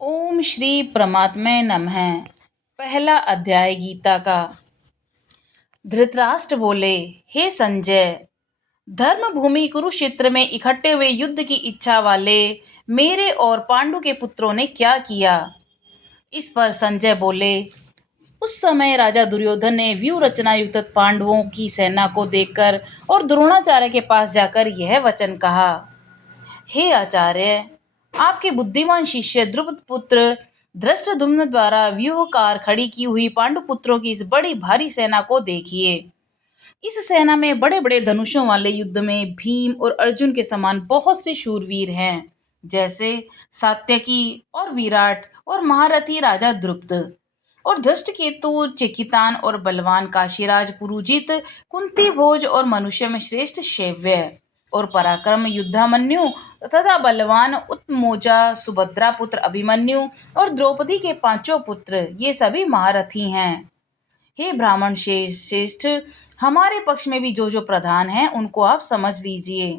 ओम श्री परमात्मे नमः। पहला अध्याय गीता का। धृतराष्ट्र बोले, हे संजय, धर्म भूमि कुरुक्षेत्र में इकट्ठे हुए युद्ध की इच्छा वाले मेरे और पांडु के पुत्रों ने क्या किया। इस पर संजय बोले, उस समय राजा दुर्योधन ने व्यूह रचना युक्त पांडवों की सेना को देखकर और द्रोणाचार्य के पास जाकर यह वचन कहा, हे आचार्य, आपके बुद्धिमान शिष्य द्रुपद पुत्र धृष्टद्युम्न द्वारा व्यूहकार खड़ी की हुई पांडुपुत्रों की इस बड़ी भारी सेना को देखिए। इस सेना में बड़े बड़े धनुषों वाले युद्ध में भीम और अर्जुन के समान बहुत से शूरवीर हैं, जैसे सात्यकी और विराट और महारथी राजा द्रुपद और धृष्टकेतु, चेकितान और बलवान काशीराज पुरुजित, कुंती भोज और मनुष्य में श्रेष्ठ शैव्य और पराक्रम युद्धामन्यु तथा बलवान उत्मोजा, सुभद्रा पुत्र अभिमन्यु और द्रौपदी के पांचों पुत्र, ये सभी महारथी हैं। हे ब्राह्मण श्रेष्ठ, हमारे पक्ष में भी जो जो प्रधान हैं उनको आप समझ लीजिए।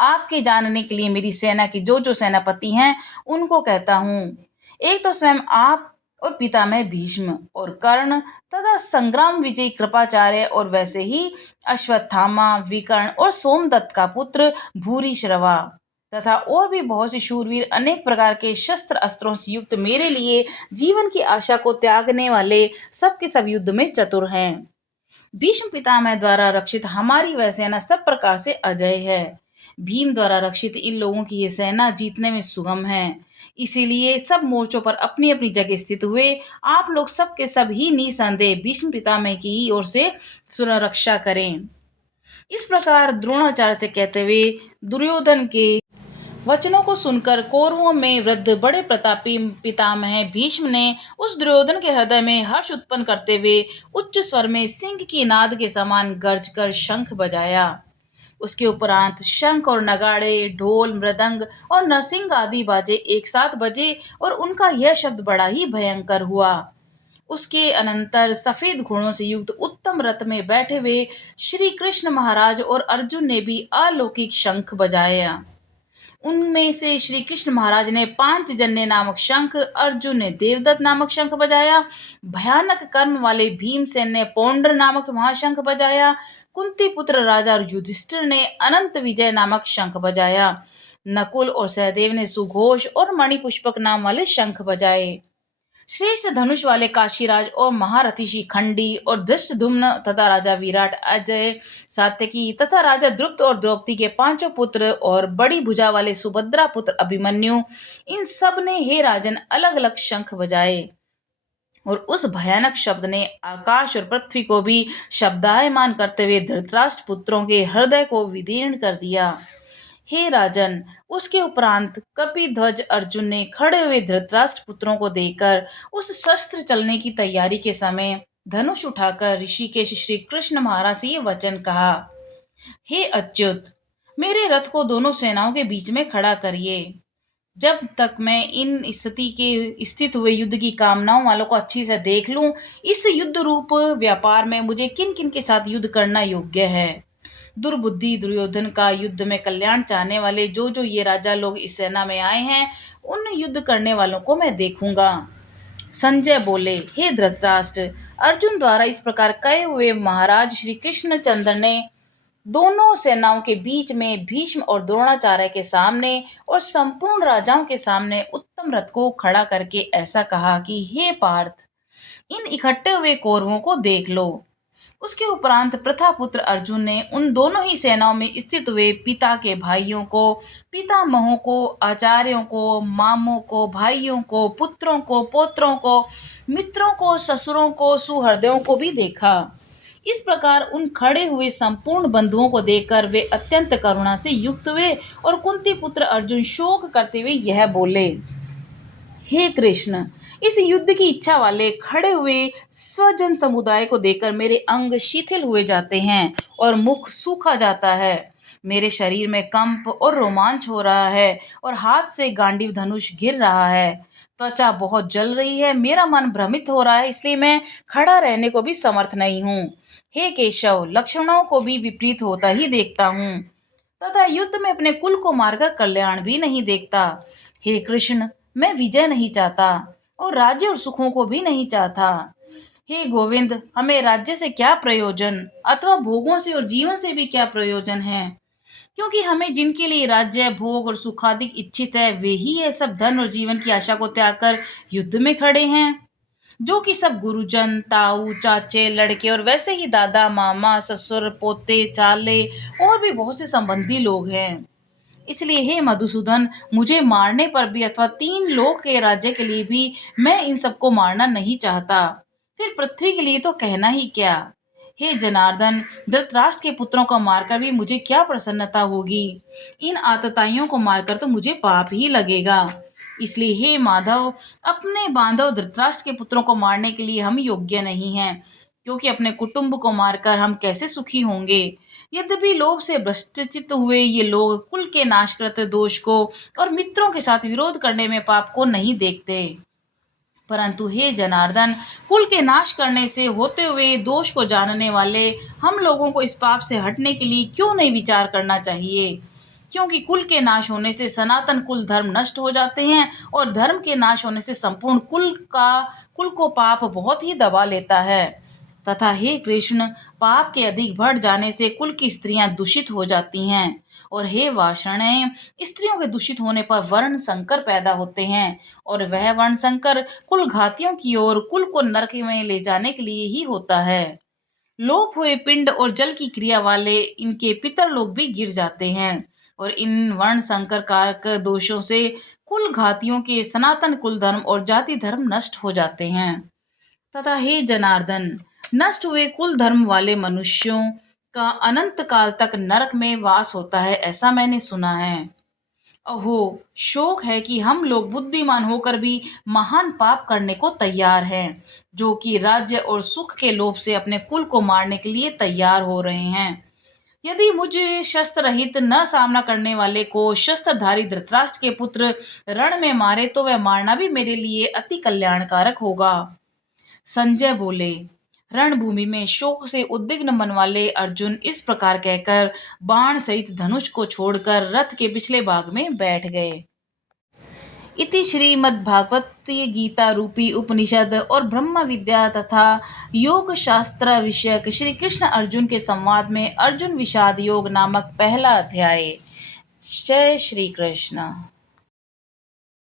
आपके जानने के लिए मेरी सेना के जो जो सेनापति हैं उनको कहता हूँ। एक तो स्वयं आप और पितामह भीष्म और कर्ण तथा संग्राम विजयी कृपाचार्य, और वैसे ही अश्वत्थामा, विकर्ण और सोमदत्त का पुत्र भूरिश्रवा तथा और भी बहुत से शूरवीर अनेक प्रकार के शस्त्र अस्त्रों से युक्त मेरे लिए जीवन की आशा को त्यागने वाले सबके सब युद्ध में चतुर हैं। भीष्म पितामह द्वारा रक्षित हमारी वह सेना सब प्रकार से अजय है। भीम द्वारा रक्षित इन लोगों की ये सेना जीतने में सुगम है। इसीलिए सब मोर्चों पर अपनी अपनी जगह स्थित हुए आप लोग सब के सब ही निसंदेह भीष्म पितामह की ही ओर से सुरक्षा करें। इस प्रकार द्रोणाचार्य से कहते हुए दुर्योधन के वचनों को सुनकर कौरवों में वृद्ध बड़े प्रतापी पितामह भीष्म ने उस दुर्योधन के हृदय में हर्ष उत्पन्न करते हुए उच्च स्वर में सिंह की नाद के समान गर्ज कर शंख बजाया। उसके उपरांत शंख और नगाड़े, ढोल, मृदंग और नरसिंह आदि बाजे एक साथ बजे और उनका यह शब्द बड़ा ही भयंकर हुआ। उसके अनंतर सफेद घोड़ों से युक्त उत्तम रथ में बैठे हुए श्री कृष्ण महाराज और अर्जुन ने भी अलौकिक शंख बजाया। उनमें से श्री कृष्ण महाराज ने पांचजन्य नामक शंख, अर्जुन ने देवदत्त नामक शंख बजाया, भयानक कर्म वाले भीमसेन ने पौंड्र नामक महाशंख बजाया, कुंती पुत्र राजा युधिष्ठिर ने अनंत विजय नामक शंख बजाया, नकुल और सहदेव ने सुघोष और मणिपुष्पक नाम वाले शंख बजाए। श्रेष्ठ धनुष वाले काशीराज और महारथी शिखंडी और धृष्टद्युम्न तथा राजा विराट, अजय, सात्यकी तथा राजा द्रुपद और द्रौपदी के पांचों पुत्र और बड़ी भुजा वाले सुभद्रा पुत्र अभिमन्यु, इन सब ने हे राजन अलग अलग शंख बजाए। और उस भयानक शब्द ने आकाश और पृथ्वी को भी शब्दायमान करते हुए धृतराष्ट्र पुत्रों के हृदय को विदीर्ण कर दिया। हे राजन, उसके उपरांत कपिध्वज अर्जुन ने खड़े हुए धृतराष्ट्र पुत्रों को देखकर उस शस्त्र चलने की तैयारी के समय धनुष उठाकर ऋषिकेश श्री कृष्ण महाराज से ये वचन कहा, हे अच्युत, मेरे रथ को दोनों सेनाओं के बीच में खड़ा करिए। जब तक मैं इन स्थिति के स्थित हुए युद्ध की कामनाओं वालों को अच्छी से देख लूं, इस युद्ध रूप व्यापार में मुझे किन किन के साथ युद्ध करना योग्य है। दुर्बुद्धि दुर्योधन का युद्ध में कल्याण चाहने वाले जो जो ये राजा लोग इस सेना में आए हैं, उन युद्ध करने वालों को मैं देखूंगा। संजय बोले, हे धृतराष्ट्र, अर्जुन द्वारा इस प्रकार कहे हुए महाराज श्री कृष्णचंद्र ने दोनों सेनाओं के बीच में भीष्म और द्रोणाचार्य के सामने और संपूर्ण राजाओं के सामने उत्तम रथ को खड़ा करके ऐसा कहा कि हे पार्थ, इन इकट्ठे हुए कौरवों को देख लो। उसके उपरांत प्रथापुत्र अर्जुन ने उन दोनों ही सेनाओं में स्थित हुए पिता के भाइयों को, पितामहों को, आचार्यों को, मामों को, भाइयों को, पुत्रों को, पोत्रों को, मित्रों को, ससुरों को, सुहृदयों को भी देखा। इस प्रकार उन खड़े हुए संपूर्ण बंधुओं को देखकर वे अत्यंत करुणा से युक्त हुए और कुंती पुत्र अर्जुन शोक करते हुए यह बोले, हे कृष्ण, इस युद्ध की इच्छा वाले खड़े हुए स्वजन समुदाय को देखकर मेरे अंग शिथिल हुए जाते हैं और मुख सूखा जाता है। मेरे शरीर में कंप और रोमांच हो रहा है और हाथ से गांडीव धनुष गिर रहा है। त्वचा बहुत जल रही है, मेरा मन भ्रमित हो रहा है, इसलिए मैं खड़ा रहने को भी समर्थ नहीं हूँ। हे केशव, लक्षणों को भी विपरीत होता ही देखता हूँ तथा युद्ध में अपने कुल को मारकर कल्याण भी नहीं देखता। हे कृष्ण, मैं विजय नहीं चाहता और राज्य और सुखों को भी नहीं चाहता। हे गोविंद, हमें राज्य से क्या प्रयोजन अथवा भोगों से और जीवन से भी क्या प्रयोजन है? क्योंकि हमें जिनके लिए राज्य, भोग और सुखाधिक इच्छित है, वे ही ये सब धन और जीवन की आशा को त्याग कर युद्ध में खड़े हैं, जो कि सब गुरुजन, ताऊ, चाचे, लड़के और वैसे ही दादा, मामा, ससुर, पोते, चाले और भी बहुत से संबंधी लोग हैं। इसलिए हे मधुसूदन, मुझे मारने पर भी अथवा 3 लोक के राज्य के लिए भी मैं इन सबको मारना नहीं चाहता। फिर पृथ्वी के लिए तो कहना ही क्या। हे जनार्दन, धृतराष्ट्र के पुत्रों को मारकर भी मुझे क्या प्रसन्नता होगी? इन आतताइयों को मारकर तो मुझे पाप ही लगेगा। इसलिए हे माधव, अपने बांधव धृतराष्ट्र के पुत्रों को मारने के लिए हम योग्य नहीं हैं, क्योंकि अपने कुटुंब को मारकर हम कैसे सुखी होंगे? यद्यपि लोभ से भ्रष्टचित्त हुए ये लोग कुल के नाशकृत दोष को और मित्रों के साथ विरोध करने में पाप को नहीं देखते, परंतु हे जनार्दन, कुल के नाश करने से होते हुए दोष को जानने वाले हम लोगों को इस पाप से हटने के लिए क्यों नहीं विचार करना चाहिए? क्योंकि कुल के नाश होने से सनातन कुल धर्म नष्ट हो जाते हैं और धर्म के नाश होने से संपूर्ण कुल को पाप बहुत ही दबा लेता है। तथा हे कृष्ण, पाप के अधिक बढ़ जाने से कुल की स्त्रियां दूषित हो जाती हैं, और हे वाषणे, स्त्रियों के दूषित होने पर वर्ण संकर पैदा होते हैं, और वह वर्ण संकर कुल घातियों की ओर कुल को नरक में ले जाने के लिए ही होता है। लोप हुए पिंड और जल की क्रिया वाले इनके पितर लोग भी गिर जाते हैं, और इन वर्ण संकर कारक दोषों से कुल घातियों के सनातन कुल धर्म और जाति धर्म नष्ट हो जाते हैं। तथा हे जनार्दन, नष्ट हुए कुल धर्म वाले मनुष्यों का अनंत काल तक नरक में वास होता है, ऐसा मैंने सुना है। अहो, शोक है कि हम लोग बुद्धिमान होकर भी महान पाप करने को तैयार हैं, जो कि राज्य और सुख के लोभ से अपने कुल को मारने के लिए तैयार हो रहे हैं। यदि मुझे शस्त्र रहित न सामना करने वाले को शस्त्रधारी धृतराष्ट्र के पुत्र रण में मारे तो वह मारना भी मेरे लिए अति कल्याणकारक होगा। संजय बोले। रणभूमि में शोक से उद्विग्न मन वाले अर्जुन इस प्रकार कहकर बाण सहित धनुष को छोड़कर रथ के पिछले भाग में बैठ गए। इति श्रीमद्भागवत गीता रूपी उपनिषद और ब्रह्म विद्या तथा योग शास्त्र विषयक श्री कृष्ण अर्जुन के संवाद में अर्जुन विषाद योग नामक पहला अध्याय। जय श्री कृष्ण।